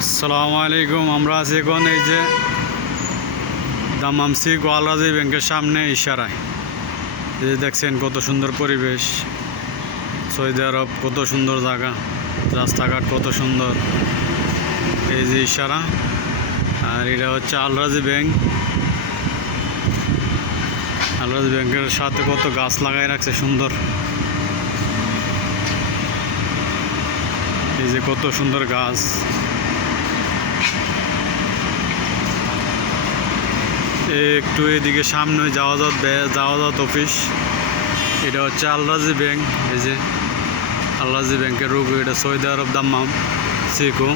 আসসালামু আলাইকুম। আমরা আছি এখন এই যে দামামসি গোয়ালরাজি ব্যাংকের সামনে ইশারায়। এই যে দেখছেন কত সুন্দর পরিবেশ, সৌদি আরব কত সুন্দর জায়গা, রাস্তাঘাট কত সুন্দর। এই যে ইশারা, আর এটা হচ্ছে আলরাজি ব্যাংক। আলরাজি ব্যাংকের সাথে কত গাছ লাগাই রাখছে সুন্দর। এই যে কত সুন্দর গাছ। একটু এদিকে সামনে যাওয়া অফিস। এটা হচ্ছে আলরাজি ব্যাংক। এই যে আলরাজি ব্যাংকের রূপ, এটা সৌদি আরব দাম্মাম সিকো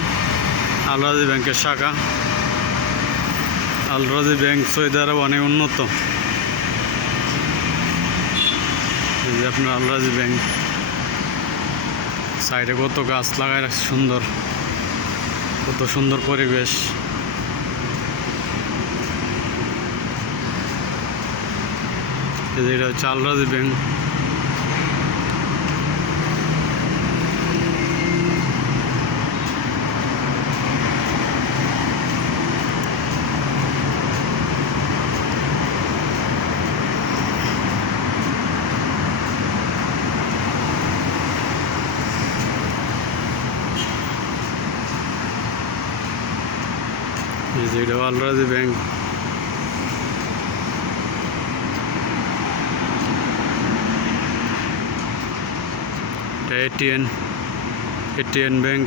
আলরাজি ব্যাংকের শাখা। আলরাজি ব্যাংক সৌদি আরব অনেক উন্নত। এই যে আপনার আলরাজি ব্যাংক, সাইডে কত গাছ লাগায় রাখছে সুন্দর, কত সুন্দর পরিবেশ। এটা হচ্ছে আলরাজি ব্যাংক। এটা আলরাজি ব্যাংক। এটা এটিএন ব্যাংক।